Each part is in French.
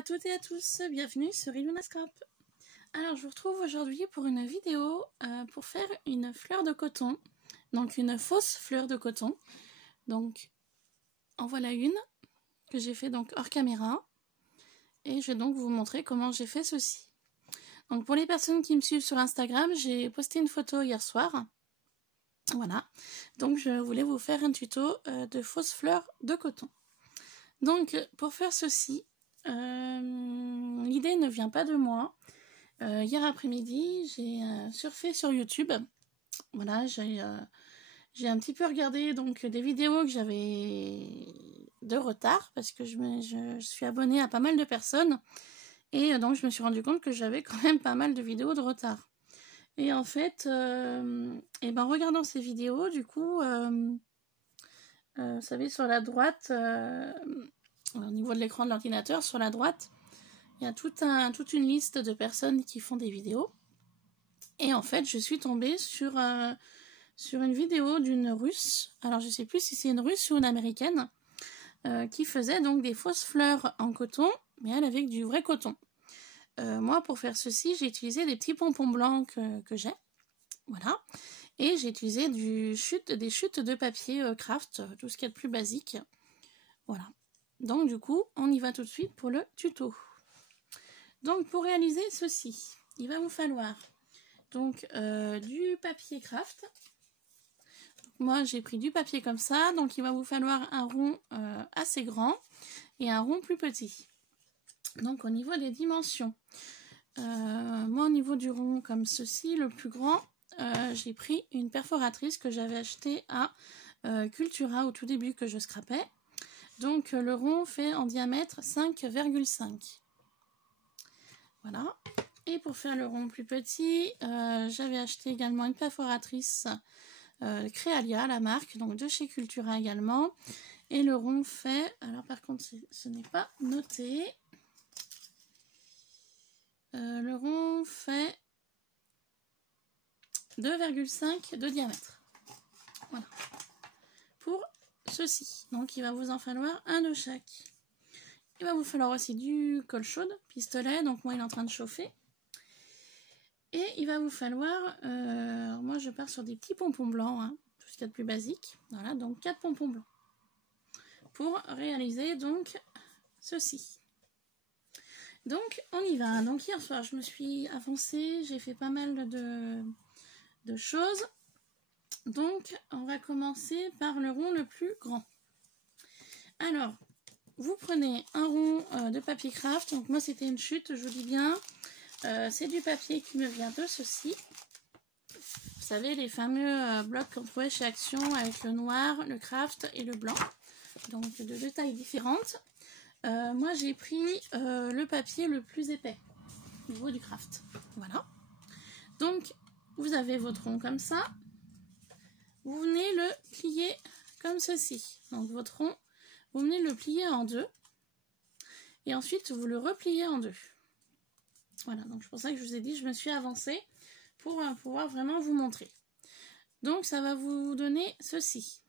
à toutes et à tous, bienvenue sur Iluna Scrap. Alors je vous retrouve aujourd'hui pour une vidéo pour faire une fleur de coton, donc une fausse fleur de coton. Donc en voilà une que j'ai fait donc hors caméra et je vais donc vous montrer comment j'ai fait ceci. Donc pour les personnes qui me suivent sur Instagram, j'ai posté une photo hier soir. Voilà, donc je voulais vous faire un tuto de fausses fleurs de coton. Donc pour faire ceci, l'idée ne vient pas de moi. Hier après-midi, j'ai surfé sur YouTube. Voilà, j'ai un petit peu regardé donc des vidéos que j'avais de retard parce que je suis abonnée à pas mal de personnes et donc je me suis rendu compte que j'avais quand même pas mal de vidéos de retard. Et en fait, en regardant ces vidéos, du coup, vous savez, sur la droite, au niveau de l'écran de l'ordinateur, sur la droite, il y a toute une liste de personnes qui font des vidéos. Et en fait, je suis tombée sur une vidéo d'une Russe. Alors, je ne sais plus si c'est une Russe ou une Américaine, qui faisait donc des fausses fleurs en coton, mais elle avec du vrai coton. Moi, pour faire ceci, j'ai utilisé des petits pompons blancs que j'ai. Voilà. Et j'ai utilisé des chutes de papier craft, tout ce qu'il y a de plus basique. Voilà. Donc, du coup, on y va tout de suite pour le tuto. Donc pour réaliser ceci, il va vous falloir donc du papier craft. Moi j'ai pris du papier comme ça, donc il va vous falloir un rond assez grand et un rond plus petit. Donc au niveau des dimensions, moi au niveau du rond comme ceci, le plus grand, j'ai pris une perforatrice que j'avais achetée à Cultura au tout début que je scrapais. Donc le rond fait en diamètre 5,5. Voilà, et pour faire le rond plus petit, j'avais acheté également une perforatrice Créalia, la marque, donc de chez Cultura également. Et le rond fait, alors par contre ce n'est pas noté, le rond fait 2,5 de diamètre. Voilà, pour ceci. Donc il va vous en falloir un de chaque. Il va vous falloir aussi du colle chaude, pistolet, donc moi il est en train de chauffer. Et il va vous falloir, moi je pars sur des petits pompons blancs, hein, tout ce qu'il y a de plus basique. Voilà, donc 4 pompons blancs. Pour réaliser donc ceci. Donc on y va. Donc hier soir je me suis avancée, j'ai fait pas mal de choses. Donc on va commencer par le rond le plus grand. Alors, vous prenez un rond de papier craft, donc moi c'était une chute, je vous dis bien, c'est du papier qui me vient de ceci. Vous savez, les fameux blocs qu'on trouvait chez Action avec le noir, le craft et le blanc, donc de deux tailles différentes. Moi j'ai pris le papier le plus épais au niveau du craft. Voilà. Donc vous avez votre rond comme ça, vous venez le plier comme ceci. Donc votre rond, vous venez le plier en deux et ensuite vous le repliez en deux. Voilà, donc c'est pour ça que je vous ai dit, je me suis avancée pour pouvoir vraiment vous montrer. Donc ça va vous donner ceci.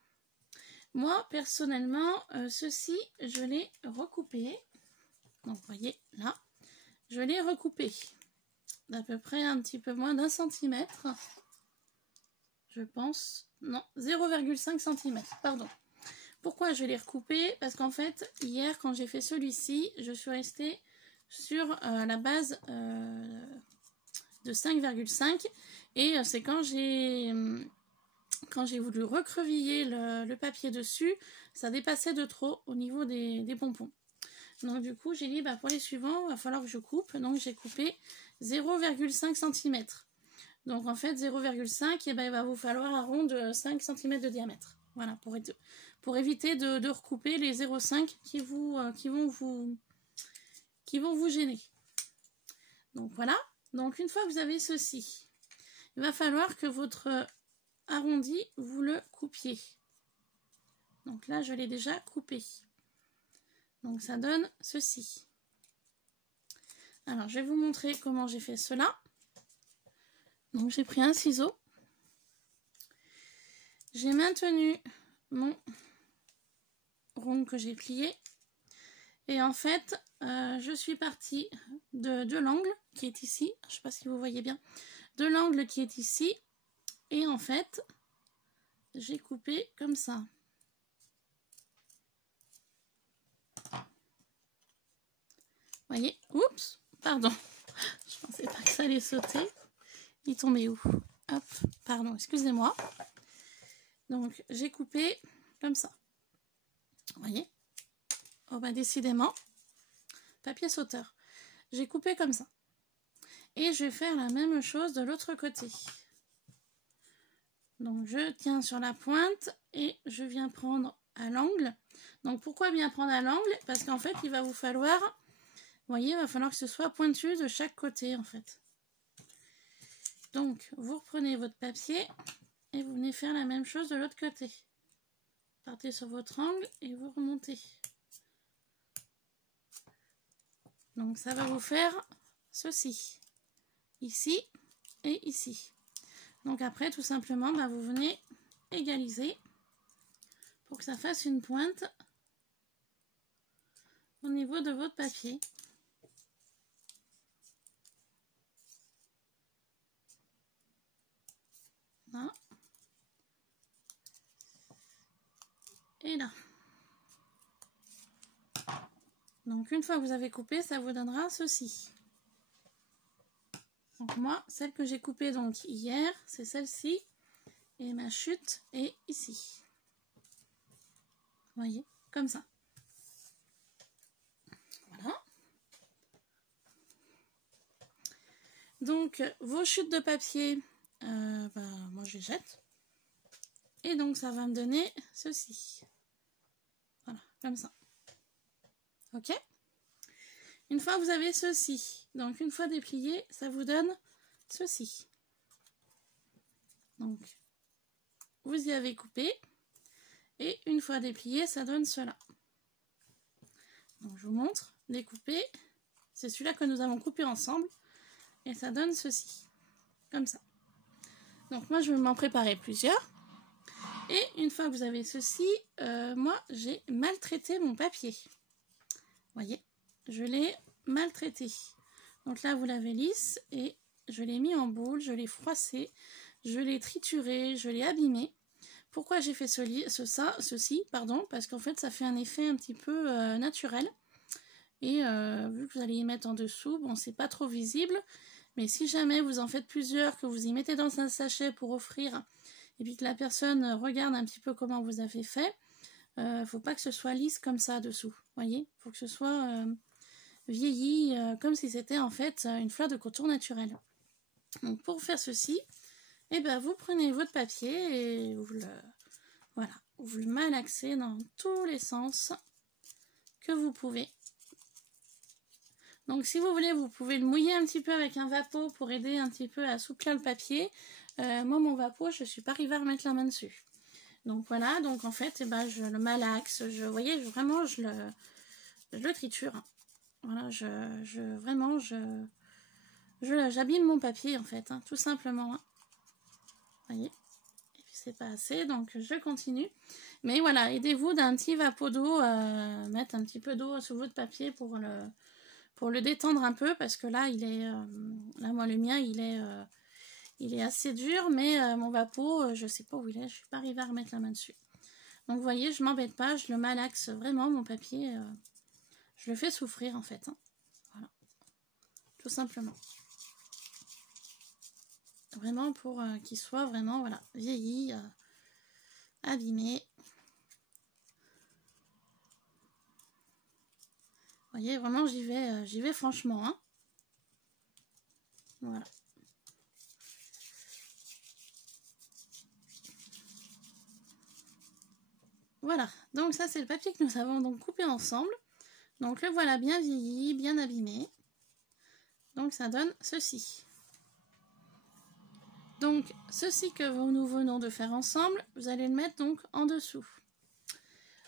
Moi personnellement, ceci je l'ai recoupé. Donc vous voyez là, je l'ai recoupé d'à peu près un petit peu moins d'un centimètre. Je pense, non, 0,5 cm, pardon. Pourquoi je l'ai recoupé? Parce qu'en fait, hier, quand j'ai fait celui-ci, je suis restée sur la base de 5,5 et c'est quand j'ai voulu recreviller le papier dessus, ça dépassait de trop au niveau des pompons. Donc du coup, j'ai dit, pour les suivants, il va falloir que je coupe. Donc j'ai coupé 0,5 cm. Donc en fait, 0,5, il va vous falloir un rond de 5 cm de diamètre. Voilà, pour éviter de recouper les 0,5 qui vont vous gêner. Donc voilà, donc une fois que vous avez ceci, il va falloir que votre arrondi, vous le coupiez. Donc là, je l'ai déjà coupé. Donc ça donne ceci. Alors, je vais vous montrer comment j'ai fait cela. Donc j'ai pris un ciseau. J'ai maintenu mon rond que j'ai plié. Et en fait, je suis partie de l'angle qui est ici. Je ne sais pas si vous voyez bien. De l'angle qui est ici. Et en fait, j'ai coupé comme ça. Vous voyez? Oups, pardon. Je pensais pas que ça allait sauter. Il tombait où? Hop, pardon, excusez-moi. Donc, j'ai coupé comme ça. Vous voyez? Oh bah décidément, papier sauteur. J'ai coupé comme ça. Et je vais faire la même chose de l'autre côté. Donc, je tiens sur la pointe et je viens prendre à l'angle. Donc, pourquoi bien prendre à l'angle? Parce qu'en fait, il va vous falloir, vous voyez, il va falloir que ce soit pointu de chaque côté, en fait. Donc, vous reprenez votre papier et vous venez faire la même chose de l'autre côté. Partez sur votre angle et vous remontez. Donc, ça va vous faire ceci. Ici et ici. Donc, après, tout simplement, bah, vous venez égaliser pour que ça fasse une pointe au niveau de votre papier. Là. Et là. Donc, une fois que vous avez coupé, ça vous donnera ceci. Donc, moi, celle que j'ai coupée donc hier, c'est celle-ci. Et ma chute est ici. Vous voyez, comme ça. Voilà. Donc, vos chutes de papier, moi je les jette. Et donc, ça va me donner ceci. Voilà, comme ça. Ok? Une fois que vous avez ceci, donc une fois déplié, ça vous donne ceci. Donc, vous y avez coupé. Et une fois déplié, ça donne cela. Donc, je vous montre, découpé. C'est celui-là que nous avons coupé ensemble. Et ça donne ceci. Comme ça. Donc, moi, je vais m'en préparer plusieurs. Et une fois que vous avez ceci, moi, j'ai maltraité mon papier. Vous voyez, je l'ai maltraité. Donc là, vous l'avez lisse et je l'ai mis en boule, je l'ai froissé, je l'ai trituré, je l'ai abîmé. Pourquoi j'ai fait ceci, parce qu'en fait, ça fait un effet un petit peu naturel. Et vu que vous allez y mettre en dessous, bon, c'est pas trop visible. Mais si jamais vous en faites plusieurs, que vous y mettez dans un sachet pour offrir, et puis que la personne regarde un petit peu comment vous avez fait, faut pas que ce soit lisse comme ça dessous, voyez, faut que ce soit vieilli comme si c'était en fait une fleur de coton naturelle. Donc pour faire ceci, eh ben, vous prenez votre papier et vous le malaxez dans tous les sens que vous pouvez. Donc si vous voulez, vous pouvez le mouiller un petit peu avec un vapeau pour aider un petit peu à assouplir le papier. Moi mon vapeau, je suis pas arrivée à remettre la main dessus. Donc voilà, donc en fait, eh ben, je le malaxe, vous voyez, vraiment, je le triture. Voilà, j'abîme mon papier, en fait, hein, tout simplement. Hein. Vous voyez, et puis c'est pas assez, donc je continue. Mais voilà, aidez-vous d'un petit vapeau d'eau, mettre un petit peu d'eau sur votre papier pour le détendre un peu, parce que là, là, moi, le mien, il est assez dur, mais mon vapeau, je sais pas où il est, je suis pas arrivée à remettre la main dessus. Donc vous voyez, je m'embête pas, je le malaxe vraiment, mon papier, je le fais souffrir en fait. Hein. Voilà, tout simplement. Vraiment pour qu'il soit vraiment, voilà, vieilli, abîmé. Vous voyez, vraiment, j'y vais franchement. Hein. Voilà. Voilà, donc ça c'est le papier que nous avons donc coupé ensemble. Donc le voilà bien vieilli, bien abîmé. Donc ça donne ceci. Donc ceci que nous venons de faire ensemble, vous allez le mettre donc en dessous.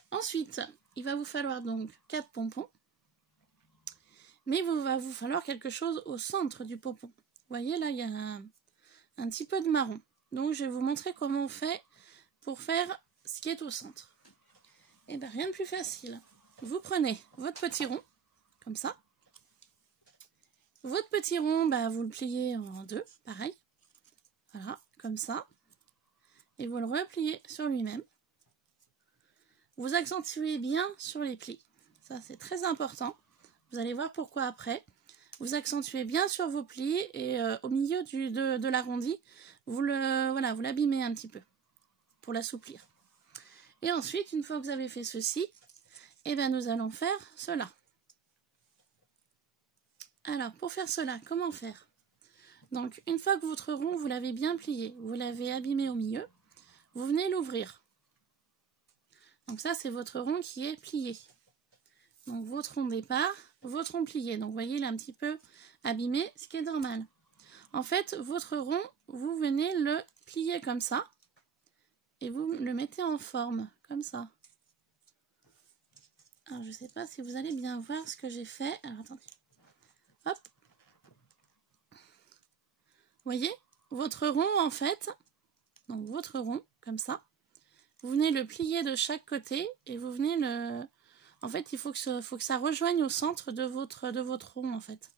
Ensuite, il va vous falloir donc 4 pompons. Mais il va vous falloir quelque chose au centre du pompon. Vous voyez là, il y a un petit peu de marron. Donc je vais vous montrer comment on fait pour faire ce qui est au centre. Et bien rien de plus facile. Vous prenez votre petit rond, comme ça. Votre petit rond, bah, vous le pliez en deux, pareil. Voilà, comme ça. Et vous le repliez sur lui-même. Vous accentuez bien sur les plis. Ça, c'est très important. Vous allez voir pourquoi après. Vous accentuez bien sur vos plis et au milieu de l'arrondi, vous l'abîmez un petit peu pour l'assouplir. Et ensuite, une fois que vous avez fait ceci, eh bien, nous allons faire cela. Alors, pour faire cela, comment faire? Donc, une fois que votre rond, vous l'avez bien plié, vous l'avez abîmé au milieu, vous venez l'ouvrir. Donc ça, c'est votre rond qui est plié. Donc, votre rond départ, votre rond plié. Donc, vous voyez, il est un petit peu abîmé, ce qui est normal. En fait, votre rond, vous venez le plier comme ça et vous le mettez en forme, comme ça. Alors, je ne sais pas si vous allez bien voir ce que j'ai fait. Alors, attendez. Hop. Vous voyez, votre rond, en fait, donc votre rond, comme ça, vous venez le plier de chaque côté et vous venez le... En fait, il faut que ça rejoigne au centre de votre rond, en fait.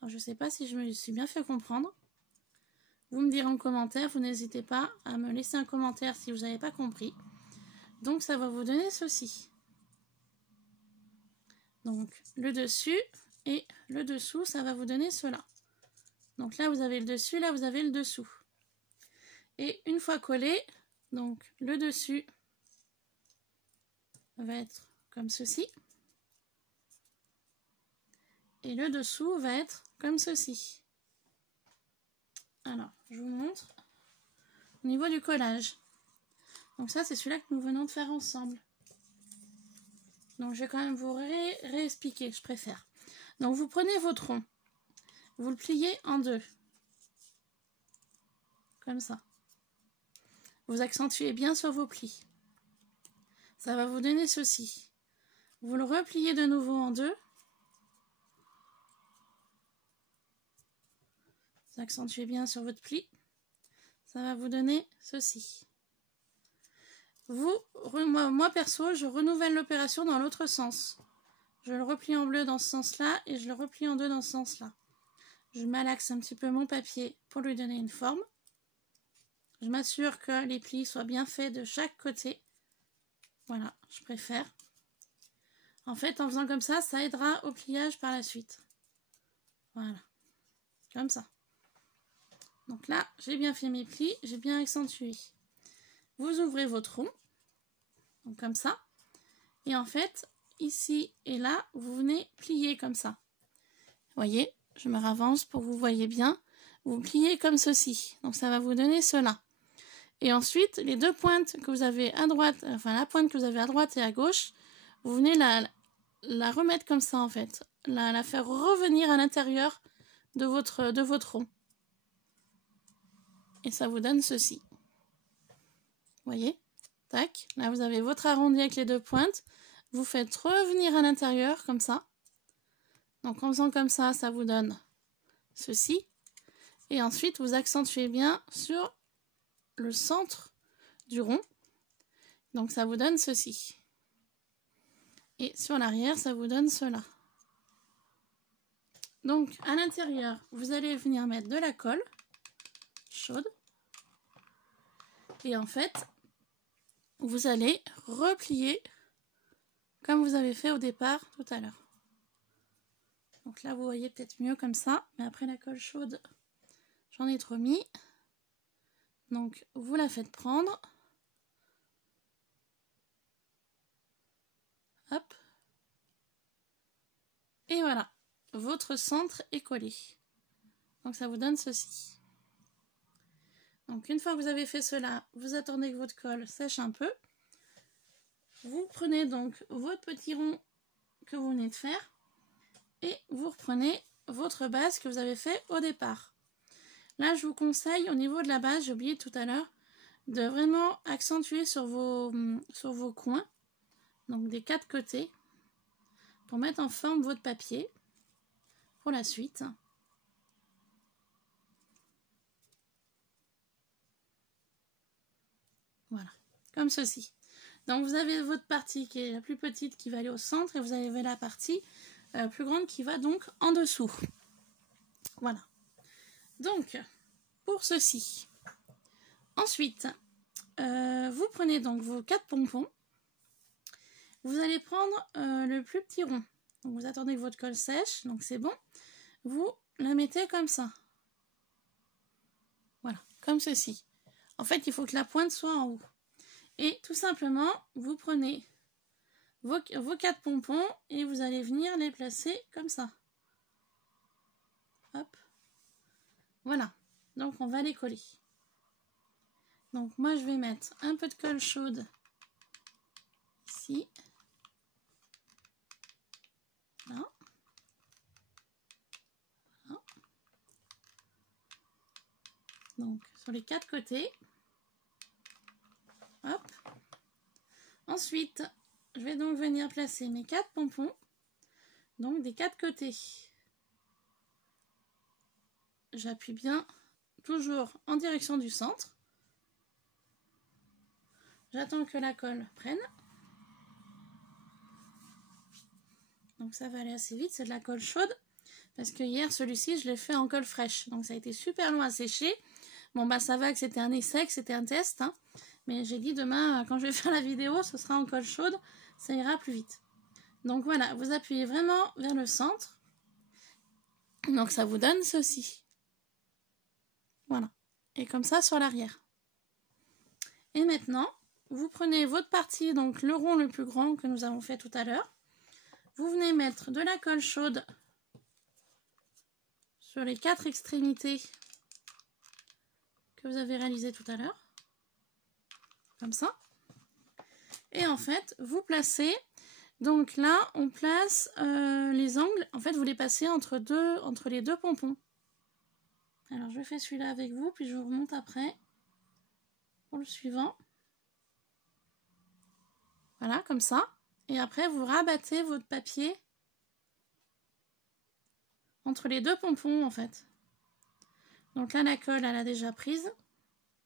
Alors, je ne sais pas si je me suis bien fait comprendre. Vous me direz en commentaire, vous n'hésitez pas à me laisser un commentaire si vous n'avez pas compris. Donc, ça va vous donner ceci. Donc, le dessus et le dessous, ça va vous donner cela. Donc là, vous avez le dessus, là, vous avez le dessous. Et une fois collé, donc le dessus va être comme ceci. Et le dessous va être comme ceci. Alors, je vous montre au niveau du collage. Donc ça, c'est celui-là que nous venons de faire ensemble. Donc, je vais quand même vous réexpliquer, je préfère. Donc, vous prenez votre rond. Vous le pliez en deux. Comme ça. Vous accentuez bien sur vos plis. Ça va vous donner ceci. Vous le repliez de nouveau en deux. Vous accentuez bien sur votre pli. Ça va vous donner ceci. Moi perso, je renouvelle l'opération dans l'autre sens. Je le replie en bleu dans ce sens-là et je le replie en deux dans ce sens-là. Je malaxe un petit peu mon papier pour lui donner une forme. Je m'assure que les plis soient bien faits de chaque côté. Voilà, je préfère. En fait, en faisant comme ça, ça aidera au pliage par la suite. Voilà, comme ça. Donc là, j'ai bien fait mes plis, j'ai bien accentué. Vous ouvrez votre rond, donc comme ça. Et en fait, ici et là, vous venez plier comme ça. Vous voyez, je me ravance pour que vous voyez bien. Vous pliez comme ceci. Donc ça va vous donner cela. Et ensuite, les deux pointes que vous avez à droite, enfin la pointe que vous avez à droite et à gauche, vous venez la remettre comme ça en fait. La faire revenir à l'intérieur de votre rond. Et ça vous donne ceci. Vous voyez? Tac. Là, vous avez votre arrondi avec les deux pointes. Vous faites revenir à l'intérieur comme ça. Donc en faisant comme ça, ça vous donne ceci. Et ensuite, vous accentuez bien sur le centre du rond. Donc ça vous donne ceci. Et sur l'arrière, ça vous donne cela. Donc à l'intérieur, vous allez venir mettre de la colle chaude. Et en fait, vous allez replier comme vous avez fait au départ tout à l'heure. Donc là, vous voyez peut-être mieux comme ça. Mais après la colle chaude, j'en ai trop mis. Donc, vous la faites prendre. Hop. Et voilà. Votre centre est collé. Donc, ça vous donne ceci. Donc, une fois que vous avez fait cela, vous attendez que votre colle sèche un peu. Vous prenez donc votre petit rond que vous venez de faire. Et vous reprenez votre base que vous avez fait au départ. Là, je vous conseille, au niveau de la base, j'ai oublié tout à l'heure, de vraiment accentuer sur vos coins, donc des quatre côtés, pour mettre en forme votre papier pour la suite. Voilà, comme ceci. Donc, vous avez votre partie qui est la plus petite qui va aller au centre et vous avez la partie plus grande qui va donc en dessous. Voilà. Donc, pour ceci. Ensuite, vous prenez donc vos 4 pompons. Vous allez prendre le plus petit rond. Donc, vous attendez que votre colle sèche, donc c'est bon. Vous la mettez comme ça. Voilà, comme ceci. En fait, il faut que la pointe soit en haut. Et tout simplement, vous prenez vos 4 pompons et vous allez venir les placer comme ça. Hop. Voilà. Donc, on va les coller. Donc, moi, je vais mettre un peu de colle chaude ici. Là. Voilà. Donc, sur les 4 côtés. Hop. Ensuite, je vais donc venir placer mes 4 pompons. Donc, des 4 côtés. J'appuie bien, toujours en direction du centre. J'attends que la colle prenne. Donc ça va aller assez vite, c'est de la colle chaude. Parce que hier, celui-ci, je l'ai fait en colle fraîche. Donc ça a été super long à sécher. Bon bah ça va que c'était un essai, que c'était un test. Hein. Mais j'ai dit demain, quand je vais faire la vidéo, ce sera en colle chaude. Ça ira plus vite. Donc voilà, vous appuyez vraiment vers le centre. Donc ça vous donne ceci. Voilà. Et comme ça sur l'arrière. Et maintenant, vous prenez votre partie, donc le rond le plus grand que nous avons fait tout à l'heure. Vous venez mettre de la colle chaude sur les 4 extrémités que vous avez réalisées tout à l'heure. Comme ça. Et en fait, vous placez, donc là, on place les angles. En fait, vous les passez entre les deux pompons. Alors, je fais celui-là avec vous, puis je vous remonte après pour le suivant. Voilà, comme ça. Et après, vous rabattez votre papier entre les deux pompons, en fait. Donc là, la colle, elle a déjà prise.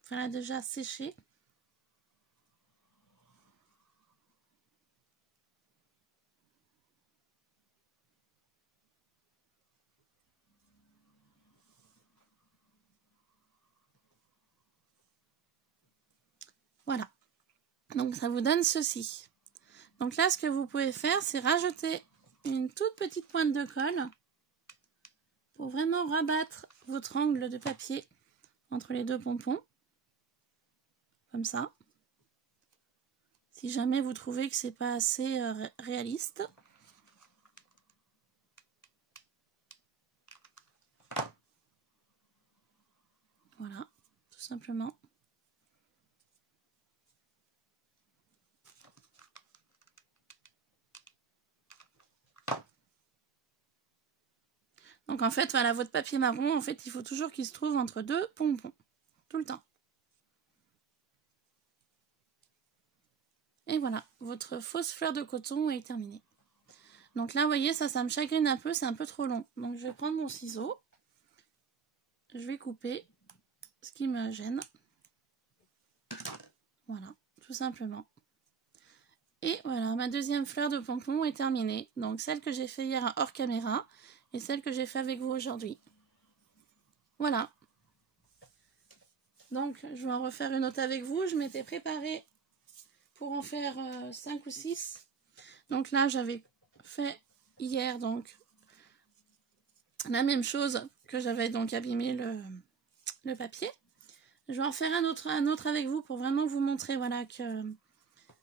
Enfin, elle a déjà séché. Voilà. Donc, ça vous donne ceci. Donc là, ce que vous pouvez faire, c'est rajouter une toute petite pointe de colle pour vraiment rabattre votre angle de papier entre les deux pompons. Comme ça. Si jamais vous trouvez que c'est pas assez réaliste. Voilà, tout simplement. Donc en fait, voilà, votre papier marron, en fait, il faut toujours qu'il se trouve entre deux pompons. Tout le temps. Et voilà, votre fausse fleur de coton est terminée. Donc là, vous voyez, ça me chagrine un peu, c'est un peu trop long. Donc je vais prendre mon ciseau. Je vais couper ce qui me gêne. Voilà, tout simplement. Et voilà, ma deuxième fleur de pompon est terminée. Donc celle que j'ai fait hier hors caméra et celle que j'ai fait avec vous aujourd'hui. Voilà. Donc je vais en refaire une autre avec vous. Je m'étais préparée pour en faire 5 ou 6. Donc là, j'avais fait hier donc la même chose que j'avais donc abîmé le papier. Je vais en faire un autre avec vous pour vraiment vous montrer, voilà, que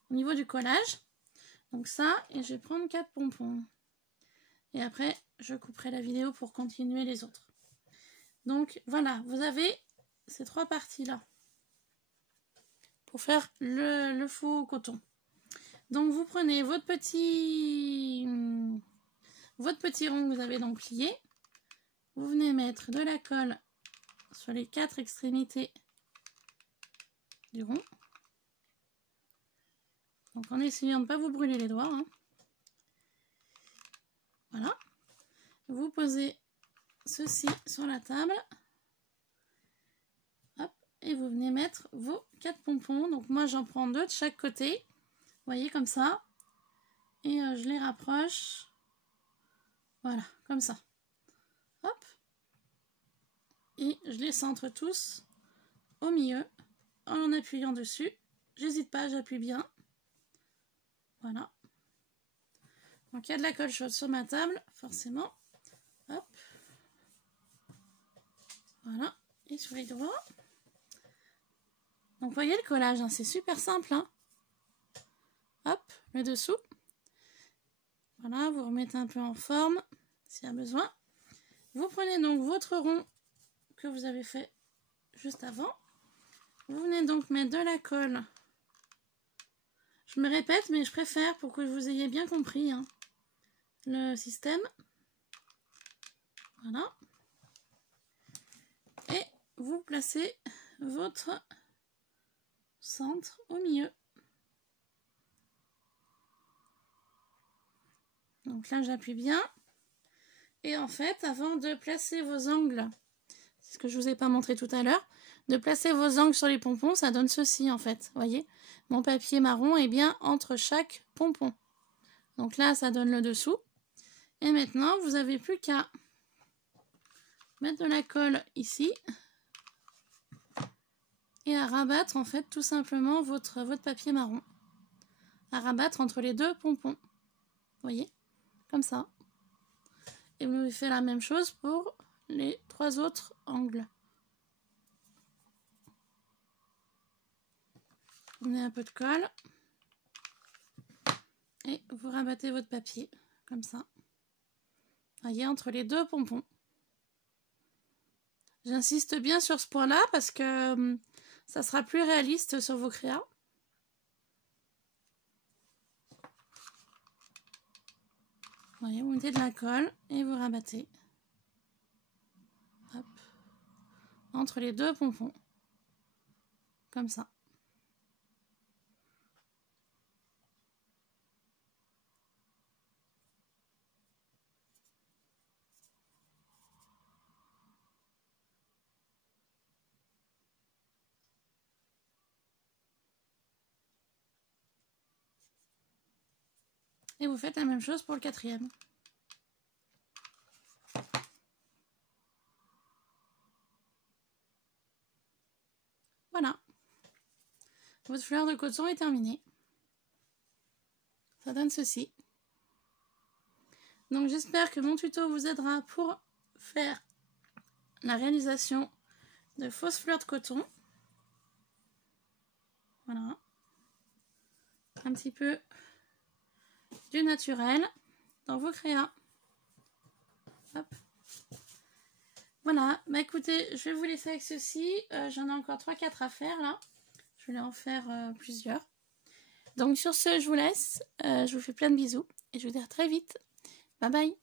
au niveau du collage. Donc ça, et je vais prendre 4 pompons. Et après, je couperai la vidéo pour continuer les autres. Donc voilà, vous avez ces 3 parties-là pour faire le faux coton. Donc vous prenez votre petit rond que vous avez donc plié. Vous venez mettre de la colle sur les 4 extrémités du rond. Donc en essayant de ne pas vous brûler les doigts. Hein. Voilà. Vous posez ceci sur la table. Hop. Et vous venez mettre vos 4 pompons. Donc moi j'en prends 2 de chaque côté. Vous voyez comme ça. Et je les rapproche Voilà, comme ça. Hop. Et je les centre tous au milieu en appuyant dessus. J'hésite pas, j'appuie bien. Voilà. Donc il y a de la colle chaude sur ma table, forcément. Hop. Voilà. Et sur les doigts. Donc vous voyez le collage, hein, c'est super simple. Hein. Hop, le dessous. Voilà, vous remettez un peu en forme s'il y a besoin. Vous prenez donc votre rond que vous avez fait juste avant. Vous venez donc mettre de la colle. Je me répète, mais je préfère pour que vous ayez bien compris hein, le système. Voilà. Et vous placez votre centre au milieu. Donc là, j'appuie bien. Et en fait, avant de placer vos angles, c'est ce que je vous ai pas montré tout à l'heure, de placer vos angles sur les pompons, ça donne ceci en fait. Vous voyez, mon papier marron est bien entre chaque pompon. Donc là, ça donne le dessous. Et maintenant, vous n'avez plus qu'à mettre de la colle ici et à rabattre en fait tout simplement votre papier marron. À rabattre entre les deux pompons. Vous voyez, comme ça. Et vous faites la même chose pour les 3 autres angles. Vous mettez un peu de colle et vous rabattez votre papier comme ça. Vous voyez, entre les deux pompons. J'insiste bien sur ce point-là parce que ça sera plus réaliste sur vos créas. Vous voyez, vous mettez de la colle et vous rabattez. Hop. Entre les deux pompons. Comme ça. Et vous faites la même chose pour le 4e. Voilà. Votre fleur de coton est terminée. Ça donne ceci. Donc j'espère que mon tuto vous aidera pour faire la réalisation de fausses fleurs de coton. Voilà. Un petit peu du naturel dans vos créas. Hop. Voilà, bah écoutez, je vais vous laisser avec ceci. J'en ai encore 3-4 à faire là. Je vais en faire plusieurs. Donc sur ce, je vous laisse. Je vous fais plein de bisous et je vous dis à très vite. Bye bye.